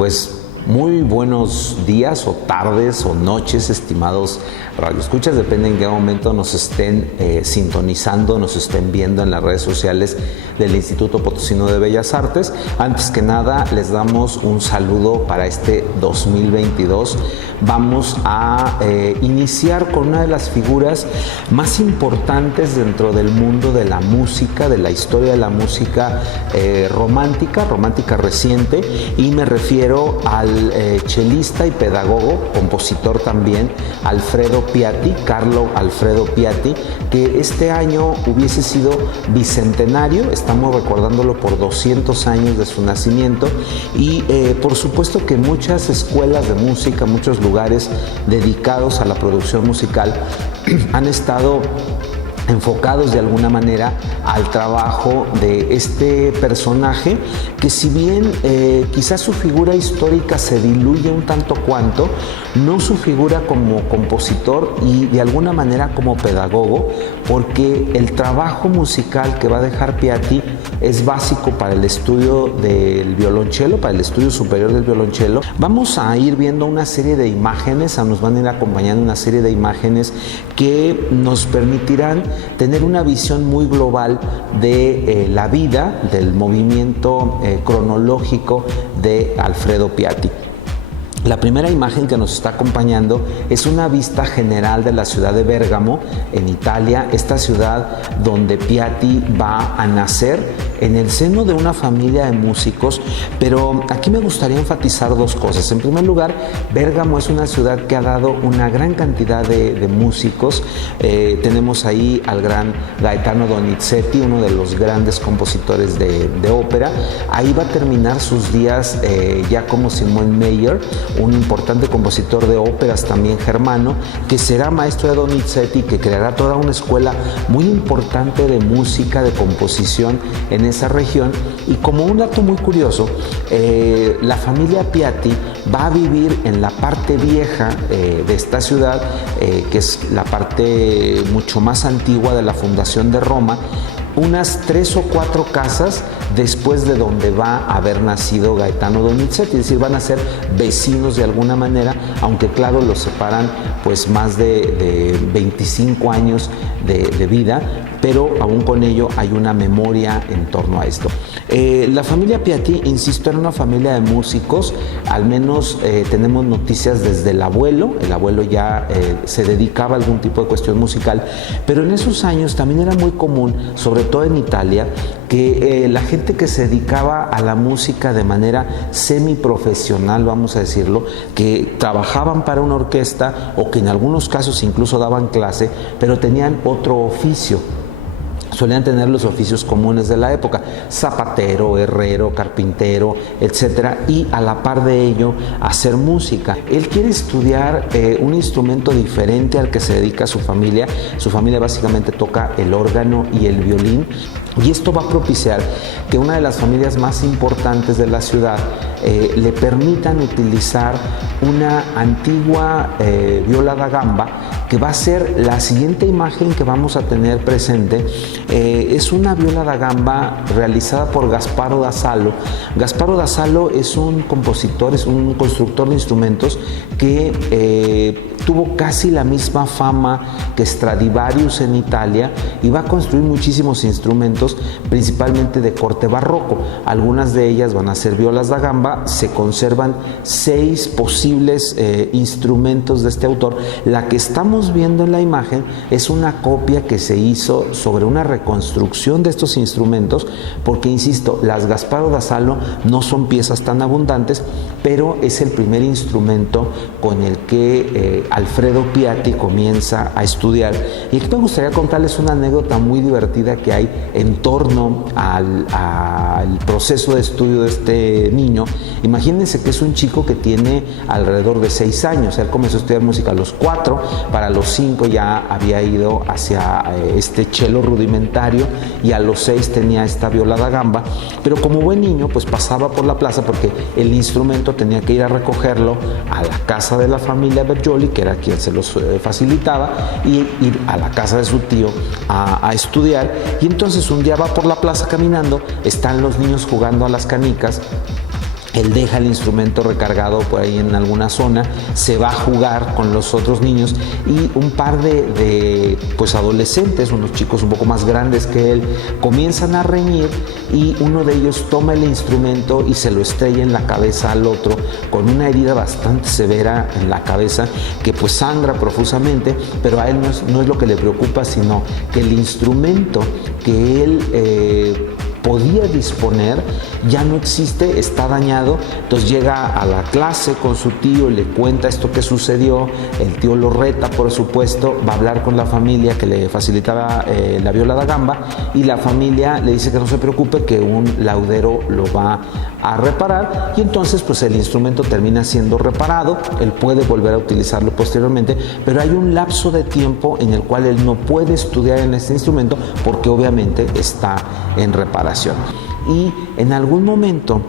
Pues muy buenos días o tardes o noches, estimados radioescuchas, depende en qué momento nos estén sintonizando, nos estén viendo en las redes sociales del Instituto Potosino de Bellas Artes. Antes que nada, les damos un saludo para este 2022. Vamos a iniciar con una de las figuras más importantes dentro del mundo de la música, de la historia de la música romántica reciente, y me refiero al chelista y pedagogo, compositor también, Carlo Alfredo Piatti, que este año hubiese sido bicentenario. Estamos recordándolo por 200 años de su nacimiento, y por supuesto que muchas escuelas de música, muchos lugares dedicados a la producción musical han estado enfocados de alguna manera al trabajo de este personaje, que si bien quizás su figura histórica se diluye un tanto cuanto, no su figura como compositor y de alguna manera como pedagogo, porque el trabajo musical que va a dejar Piatti es básico para el estudio del violonchelo, para el estudio superior del violonchelo. Vamos a ir viendo una serie de imágenes, nos van a ir acompañando una serie de imágenes que nos permitirán tener una visión muy global de la vida, del movimiento cronológico de Alfredo Piatti. La primera imagen que nos está acompañando es una vista general de la ciudad de Bérgamo, en Italia, esta ciudad donde Piatti va a nacer en el seno de una familia de músicos, pero aquí me gustaría enfatizar dos cosas. En primer lugar, Bérgamo es una ciudad que ha dado una gran cantidad de músicos. Tenemos ahí al gran Gaetano Donizetti, uno de los grandes compositores de ópera. Ahí va a terminar sus días Giacomo Simone Meyer, un importante compositor de óperas también germano, que será maestro de Donizetti, que creará toda una escuela muy importante de música, de composición en esa región. Y como un dato muy curioso, la familia Piatti va a vivir en la parte vieja de esta ciudad, que es la parte mucho más antigua de la fundación de Roma, unas 3 o 4 casas después de donde va a haber nacido Gaetano Donizetti, es decir, van a ser vecinos de alguna manera, aunque claro, los separan pues más de 25 años de vida, pero aún con ello hay una memoria en torno a esto. La familia Piatti, insisto, era una familia de músicos, al menos tenemos noticias desde el abuelo ya se dedicaba a algún tipo de cuestión musical, pero en esos años también era muy común, sobre todo en Italia, que la gente que se dedicaba a la música de manera semiprofesional, vamos a decirlo, que trabajaban para una orquesta o que en algunos casos incluso daban clase, pero tenían otro oficio. Solían tener los oficios comunes de la época: zapatero, herrero, carpintero, etcétera, y a la par de ello hacer música. Él quiere estudiar un instrumento diferente al que se dedica su familia. Su familia básicamente toca el órgano y el violín, y esto va a propiciar que una de las familias más importantes de la ciudad le permitan utilizar una antigua viola da gamba, que va a ser la siguiente imagen que vamos a tener presente. Es una viola da gamba realizada por Gasparo da Salo. Gasparo da Salo es un compositor, es un constructor de instrumentos que tuvo casi la misma fama que Stradivarius en Italia, y va a construir muchísimos instrumentos, principalmente de corte barroco. Algunas de ellas van a ser violas da gamba. Se conservan 6 posibles instrumentos de este autor. La que estamos viendo en la imagen es una copia que se hizo sobre una reconstrucción de estos instrumentos, porque insisto, las Gasparo da Salo no son piezas tan abundantes, pero es el primer instrumento con el que Alfredo Piatti comienza a estudiar. Y aquí me gustaría contarles una anécdota muy divertida que hay en torno al proceso de estudio de este niño. Imagínense que es un chico que tiene alrededor de 6 años. Él comenzó a estudiar música a los 4, para los 5 ya había ido hacia este cello rudimentario, y a los 6 tenía esta viola da gamba. Pero como buen niño, pues pasaba por la plaza, porque el instrumento tenía que ir a recogerlo a la casa de la familia Bergioli, que era quien se los facilitaba, y ir a la casa de su tío a estudiar. Y entonces un día va por la plaza caminando, están los niños jugando a las canicas, Él deja el instrumento recargado por ahí en alguna zona, se va a jugar con los otros niños y un par de pues adolescentes, unos chicos un poco más grandes que él, comienzan a reñir y uno de ellos toma el instrumento y se lo estrella en la cabeza al otro con una herida bastante severa en la cabeza que pues sangra profusamente, pero a él no es lo que le preocupa, sino que el instrumento que él podía disponer ya no existe, está dañado. Entonces llega a la clase con su tío, le cuenta esto que sucedió, el tío lo reta, por supuesto, va a hablar con la familia que le facilitaba la violada gamba y la familia le dice que no se preocupe, que un laudero lo va a reparar y entonces pues el instrumento termina siendo reparado, él puede volver a utilizarlo posteriormente, pero hay un lapso de tiempo en el cual él no puede estudiar en este instrumento porque obviamente está en reparación. Y en algún momento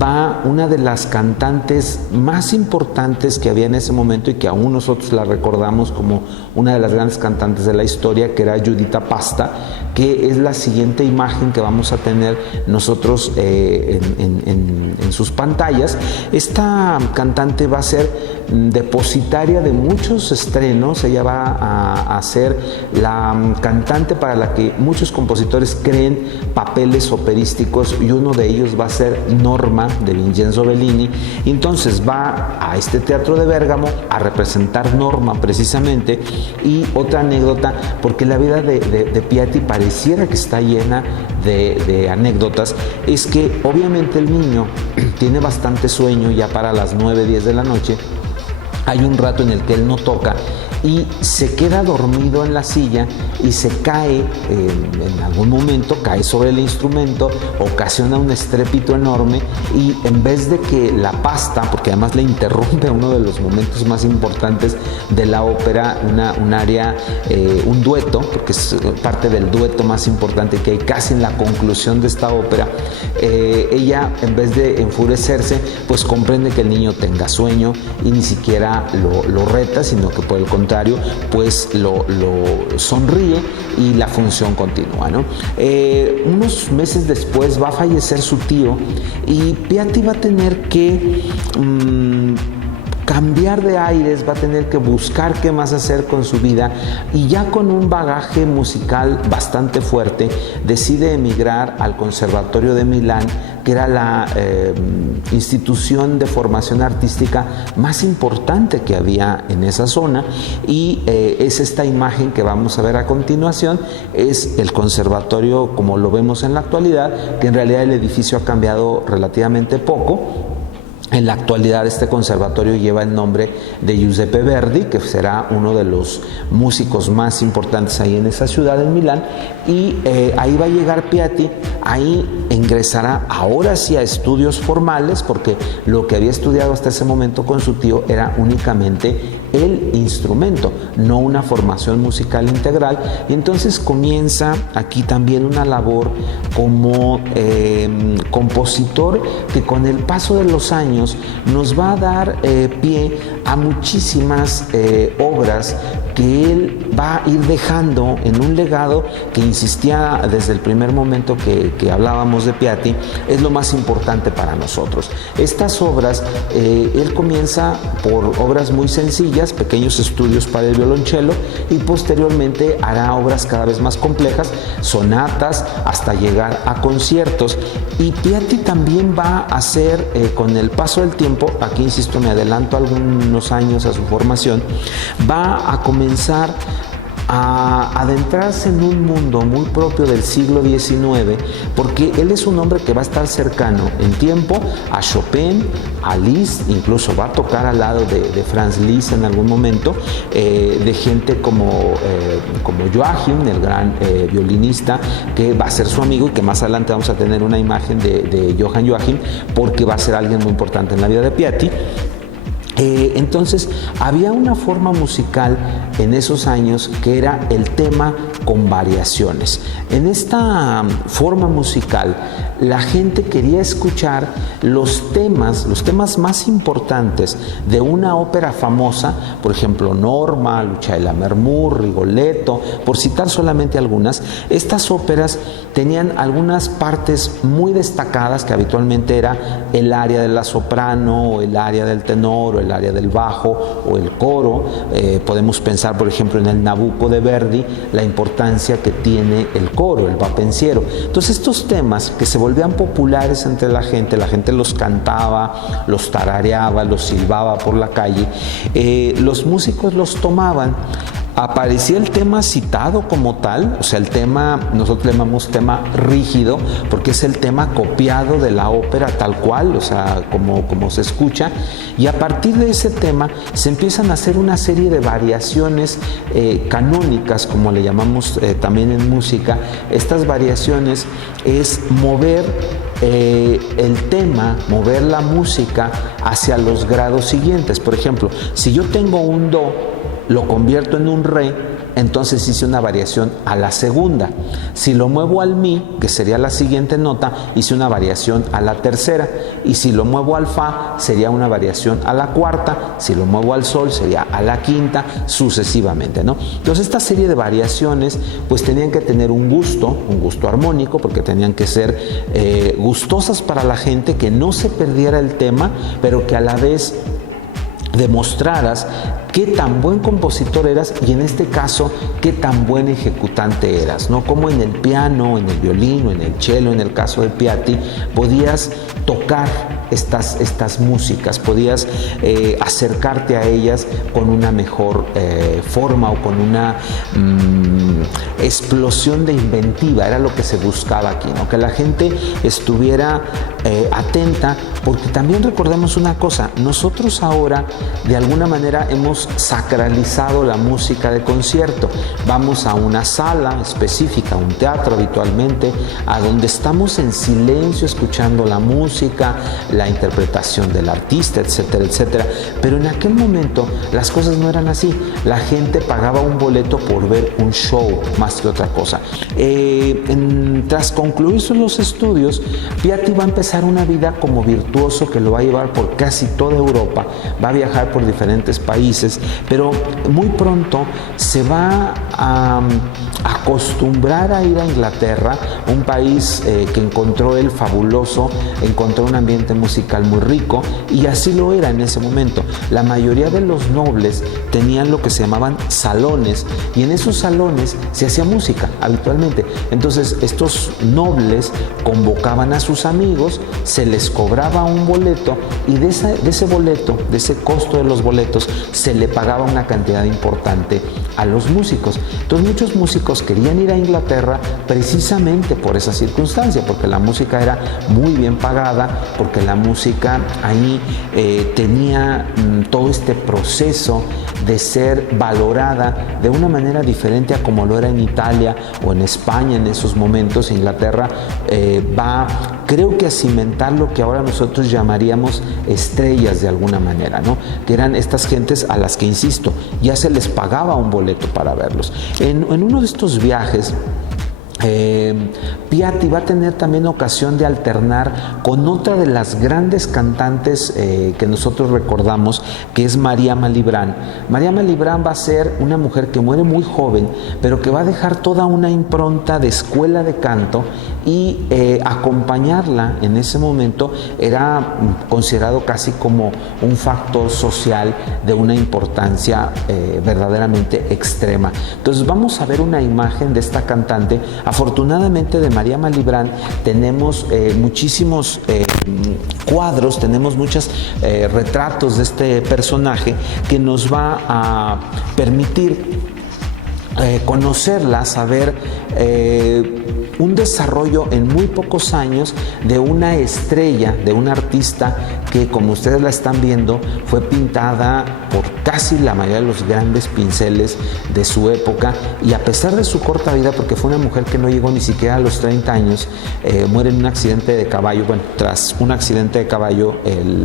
va una de las cantantes más importantes que había en ese momento y que aún nosotros la recordamos como una de las grandes cantantes de la historia, que era Giuditta Pasta, que es la siguiente imagen que vamos a tener nosotros en sus pantallas. Esta cantante va a ser depositaria de muchos estrenos, ella va a ser la cantante para la que muchos compositores creen papeles operísticos y uno de ellos va a ser Norma de Vincenzo Bellini. Entonces va a este teatro de Bérgamo a representar Norma precisamente. Y otra anécdota, porque la vida de Piatti pareciera que está llena de anécdotas, es que obviamente el niño tiene bastante sueño ya para las 9, 10 de la noche. Hay un rato en el que él no toca y se queda dormido en la silla y se cae, en algún momento cae sobre el instrumento, ocasiona un estrépito enorme y en vez de que la pasta, porque además le interrumpe uno de los momentos más importantes de la ópera, un área, un dueto, porque es parte del dueto más importante que hay casi en la conclusión de esta ópera, ella en vez de enfurecerse, pues comprende que el niño tenga sueño y ni siquiera lo reta, sino que por el contrario, pues lo sonríe y la función continúa, ¿no? Unos meses después va a fallecer su tío y Piatti va a tener que cambiar de aires, va a tener que buscar qué más hacer con su vida y ya con un bagaje musical bastante fuerte decide emigrar al Conservatorio de Milán, que era la institución de formación artística más importante que había en esa zona y es esta imagen que vamos a ver a continuación, es el conservatorio como lo vemos en la actualidad, que en realidad el edificio ha cambiado relativamente poco. En la actualidad este conservatorio lleva el nombre de Giuseppe Verdi, que será uno de los músicos más importantes ahí en esa ciudad, en Milán, y ahí va a llegar Piatti, ahí ingresará ahora sí a estudios formales, porque lo que había estudiado hasta ese momento con su tío era únicamente el instrumento, no una formación musical integral, y entonces comienza aquí también una labor como compositor que con el paso de los años nos va a dar pie a muchísimas obras que él va a ir dejando en un legado que, insistía desde el primer momento que hablábamos de Piatti, es lo más importante para nosotros. Estas obras, él comienza por obras muy sencillas, pequeños estudios para el violonchelo, y posteriormente hará obras cada vez más complejas, sonatas, hasta llegar a conciertos. Y Piatti también va a hacer, con el paso del tiempo, aquí insisto, me adelanto algunos años a su formación, va a comenzar a adentrarse en un mundo muy propio del siglo XIX, porque él es un hombre que va a estar cercano en tiempo a Chopin, a Liszt, incluso va a tocar al lado de Franz Liszt en algún momento, de gente como Joachim, el gran violinista, que va a ser su amigo y que más adelante vamos a tener una imagen de Johann Joachim, porque va a ser alguien muy importante en la vida de Piatti. Entonces había una forma musical en esos años que era el tema con variaciones. En esta forma musical la gente quería escuchar los temas más importantes de una ópera famosa, por ejemplo Norma, Lucia de Lammermoor, Rigoletto, por citar solamente algunas. Estas óperas tenían algunas partes muy destacadas que habitualmente era el área de la soprano, o el área del tenor, o el área del bajo, o el coro. Podemos pensar, por ejemplo, en el Nabucco de Verdi, la importancia que tiene el coro, el va pensiero. Entonces estos temas que se volvían populares entre la gente los cantaba, los tarareaba, los silbaba por la calle, los músicos los tomaban. Aparecía el tema citado como tal, o sea, el tema, nosotros le llamamos tema rígido, porque es el tema copiado de la ópera tal cual, o sea, como se escucha, y a partir de ese tema se empiezan a hacer una serie de variaciones canónicas, como le llamamos también en música. Estas variaciones es mover el tema, mover la música hacia los grados siguientes. Por ejemplo, si yo tengo un do, lo convierto en un re, entonces hice una variación a la segunda. Si lo muevo al mi, que sería la siguiente nota, hice una variación a la tercera. Y si lo muevo al fa, sería una variación a la cuarta. Si lo muevo al sol, sería a la quinta, sucesivamente, ¿no? Entonces esta serie de variaciones pues tenían que tener un gusto armónico, porque tenían que ser gustosas para la gente, que no se perdiera el tema, pero que a la vez demostraras qué tan buen compositor eras, y en este caso qué tan buen ejecutante eras, ¿no? Como en el piano, en el violín o en el cello, en el caso de Piatti, podías tocar estas músicas, podías acercarte a ellas con una mejor forma, o con una explosión de inventiva. Era lo que se buscaba aquí, ¿no? Que la gente estuviera atenta, porque también recordemos una cosa: nosotros ahora de alguna manera hemos sacralizado la música de concierto. Vamos a una sala específica, un teatro habitualmente, a donde estamos en silencio escuchando la música, la interpretación del artista, etcétera, etcétera. Pero en aquel momento las cosas no eran así. La gente pagaba un boleto por ver un show más que otra cosa. Tras concluir los estudios, Piatti va a empezar una vida como virtuoso que lo va a llevar por casi toda Europa, va a viajar por diferentes países, pero muy pronto se va a acostumbrar a ir a Inglaterra, un país que encontró él fabuloso, encontró un ambiente musical muy rico, y así lo era en ese momento. La mayoría de los nobles tenían lo que se llamaban salones, y en esos salones se hacía música habitualmente. Entonces estos nobles convocaban a sus amigos, se les cobraba un boleto, y de ese boleto, de ese costo de los boletos, se le pagaba una cantidad importante a los músicos. Entonces muchos músicos querían ir a Inglaterra precisamente por esa circunstancia, porque la música era muy bien pagada, porque la música ahí tenía todo este proceso de ser valorada de una manera diferente a como lo era en Italia o en España en esos momentos. Inglaterra va, creo que, a cimentar lo que ahora nosotros llamaríamos estrellas de alguna manera, ¿no? Que eran estas gentes a las que, insisto, ya se les pagaba un boleto para verlos. En uno de estos viajes, Piatti va a tener también ocasión de alternar con otra de las grandes cantantes que nosotros recordamos, que es María Malibran. María Malibran va a ser una mujer que muere muy joven, pero que va a dejar toda una impronta de escuela de canto, y acompañarla en ese momento era considerado casi como un factor social de una importancia verdaderamente extrema. Entonces vamos a ver una imagen de esta cantante. Afortunadamente, de María Malibran tenemos muchísimos cuadros, tenemos muchos retratos de este personaje, que nos va a permitir conocerla, saber un desarrollo en muy pocos años de una estrella, de una artista que, como ustedes la están viendo, fue pintada por casi la mayoría de los grandes pinceles de su época, y a pesar de su corta vida, porque fue una mujer que no llegó ni siquiera a los 30 años, muere en un accidente de caballo. Bueno, tras un accidente de caballo,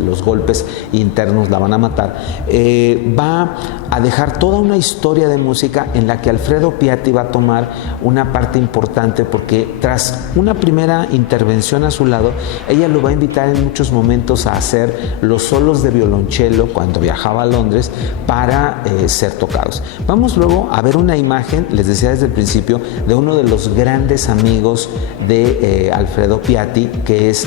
los golpes internos la van a matar. Va a dejar toda una historia de música en la que Alfredo Piatti va a tomar una parte importante, porque tras una primera intervención a su lado, ella lo va a invitar en muchos momentos a hacer los solos de violonchelo cuando viajaba a Londres para ser tocados. Vamos luego a ver una imagen, les decía desde el principio, de uno de los grandes amigos de Alfredo Piatti, que es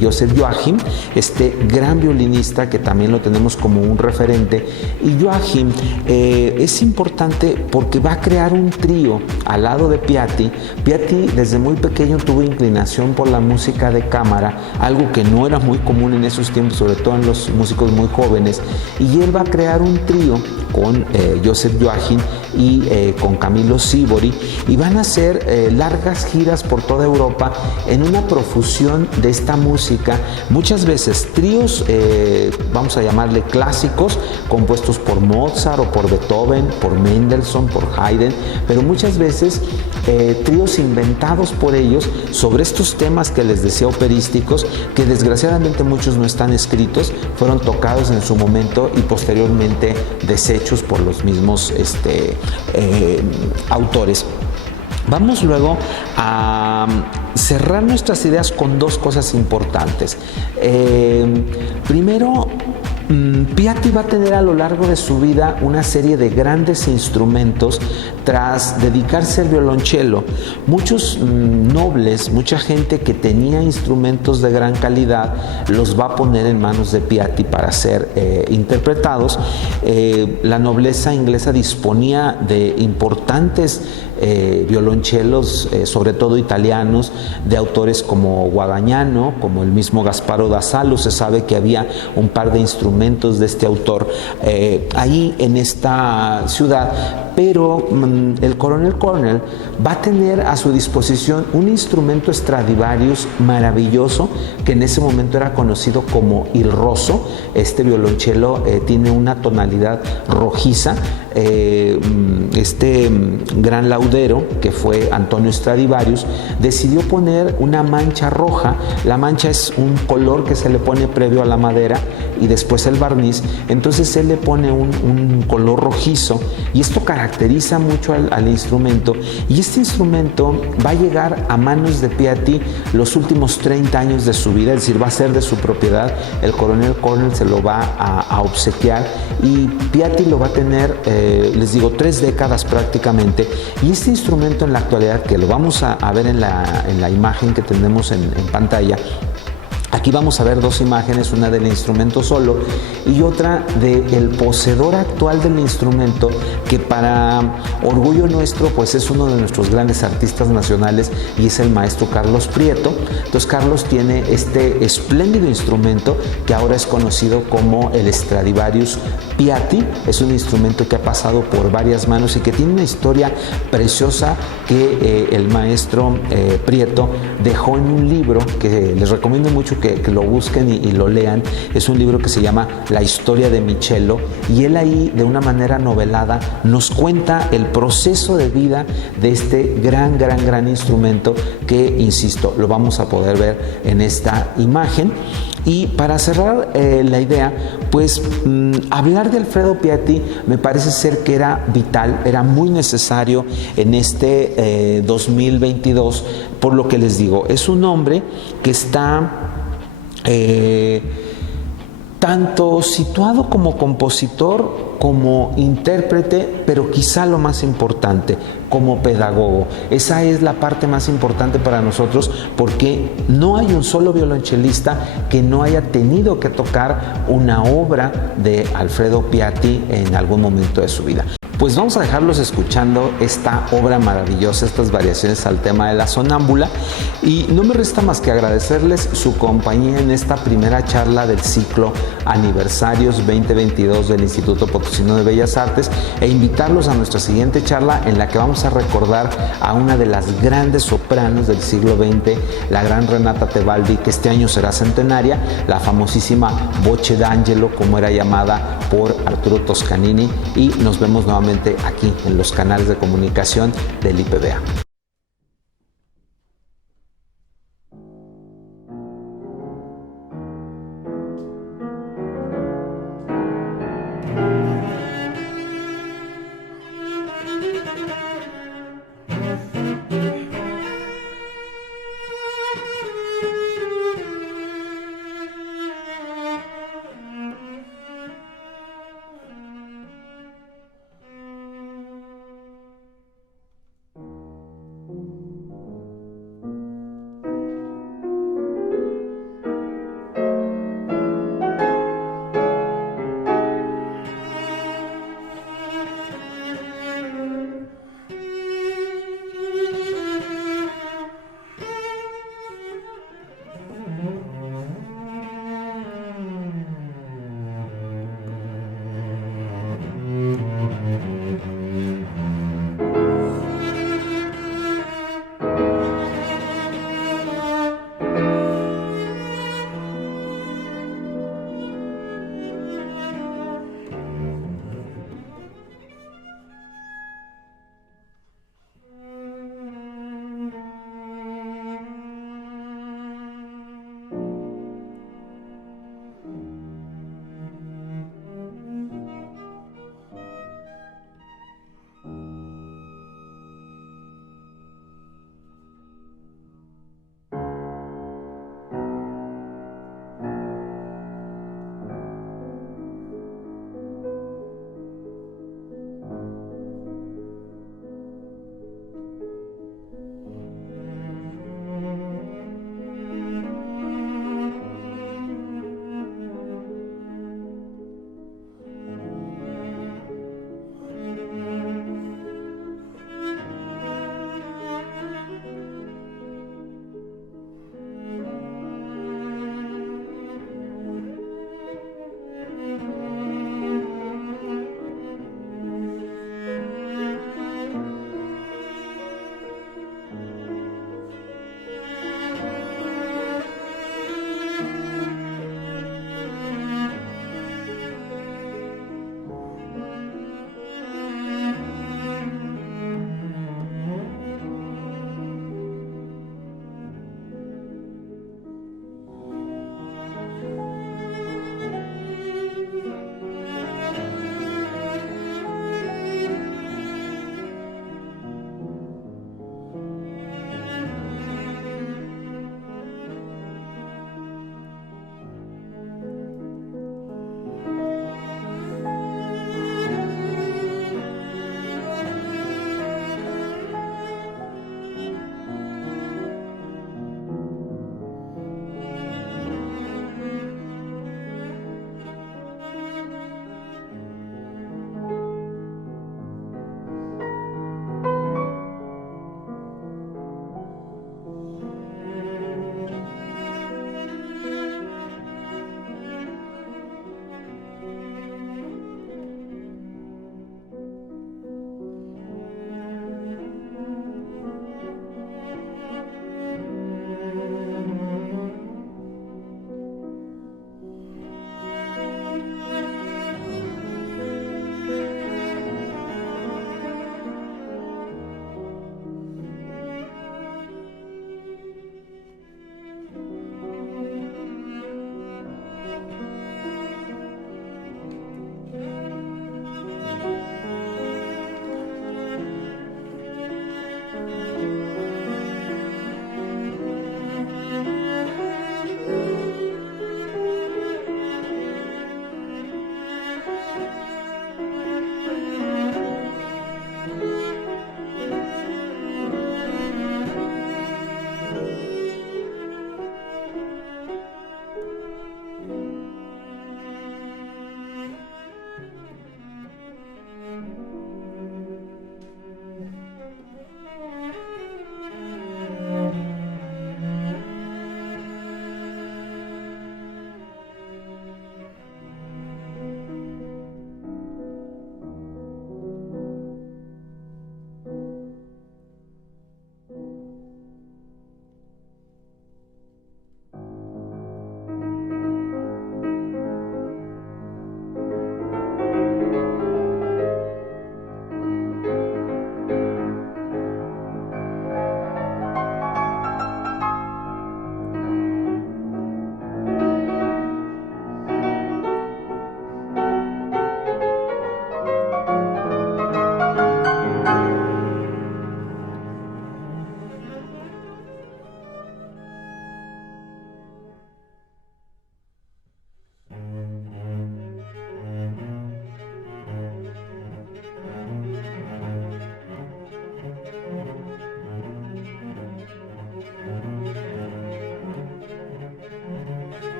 Joseph Joachim, este gran violinista que también lo tenemos como un referente. Y Joachim es importante porque va a crear un trío al lado de Piatti. Piatti desde muy pequeño tuvo inclinación por la música de cámara, algo que no era muy común en esos tiempos, sobre todo en los músicos muy jóvenes, y él va a crear un trío con Joseph Joachim y con Camillo Sivori, y van a hacer largas giras por toda Europa en una profusión de esta música, muchas veces tríos, vamos a llamarle clásicos, compuestos por Mozart o por Beethoven, por Mendelssohn, por Haydn, pero muchas veces tríos inventados por ellos sobre estos temas que les decía operísticos, que desgraciadamente muchos no están escritos, fueron tocados en su momento y posteriormente deshechos por los mismos autores. Vamos luego a cerrar nuestras ideas con dos cosas importantes. Primero, Piatti va a tener a lo largo de su vida una serie de grandes instrumentos tras dedicarse al violonchelo. Muchos nobles, mucha gente que tenía instrumentos de gran calidad, los va a poner en manos de Piatti para ser interpretados. La nobleza inglesa disponía de importantes violonchelos, sobre todo italianos, de autores como Guadagnino, como el mismo Gasparo da Salo. Se sabe que había un par de instrumentos de este autor ahí en esta ciudad, pero el coronel Cornell va a tener a su disposición un instrumento Stradivarius maravilloso, que en ese momento era conocido como Il Rosso. Este violonchelo tiene una tonalidad rojiza. Este gran laudero, que fue Antonio Stradivarius, decidió poner una mancha roja. La mancha es un color que se le pone previo a la madera y después el barniz. Entonces él le pone un color rojizo, y esto caracteriza mucho al instrumento, y este instrumento va a llegar a manos de Piatti los últimos 30 años de su vida, es decir, va a ser de su propiedad. El coronel Cornell se lo va a obsequiar, y Piatti lo va a tener, les digo, 3 décadas prácticamente. Y este instrumento en la actualidad, que lo vamos a ver en la imagen que tenemos en pantalla, aquí vamos a ver dos imágenes, una del instrumento solo y otra del poseedor actual del instrumento, que para orgullo nuestro pues es uno de nuestros grandes artistas nacionales, y es el maestro Carlos Prieto. Entonces Carlos tiene este espléndido instrumento que ahora es conocido como el Stradivarius Piatti. Es un instrumento que ha pasado por varias manos y que tiene una historia preciosa que el maestro Prieto dejó en un libro que les recomiendo mucho que lo busquen y lo lean. Es un libro que se llama La historia de mi cello, y él ahí, de una manera novelada, nos cuenta el proceso de vida de este gran instrumento que, insisto, lo vamos a poder ver en esta imagen. Y para cerrar la idea, pues hablar de Alfredo Piatti me parece ser que era vital, era muy necesario en este 2022, por lo que les digo, es un hombre que está tanto situado como compositor, como intérprete, pero quizá lo más importante, como pedagogo. Esa es la parte más importante para nosotros, porque no hay un solo violonchelista que no haya tenido que tocar una obra de Alfredo Piatti en algún momento de su vida. Pues vamos a dejarlos escuchando esta obra maravillosa, estas variaciones al tema de la sonámbula, y no me resta más que agradecerles su compañía en esta primera charla del ciclo Aniversarios 2022 del Instituto Potosino de Bellas Artes, e invitarlos a nuestra siguiente charla, en la que vamos a recordar a una de las grandes sopranos del siglo XX, la gran Renata Tebaldi, que este año será centenaria, la famosísima Voce d'Angelo, como era llamada por Arturo Toscanini, y nos vemos nuevamente aquí en los canales de comunicación del IPBA.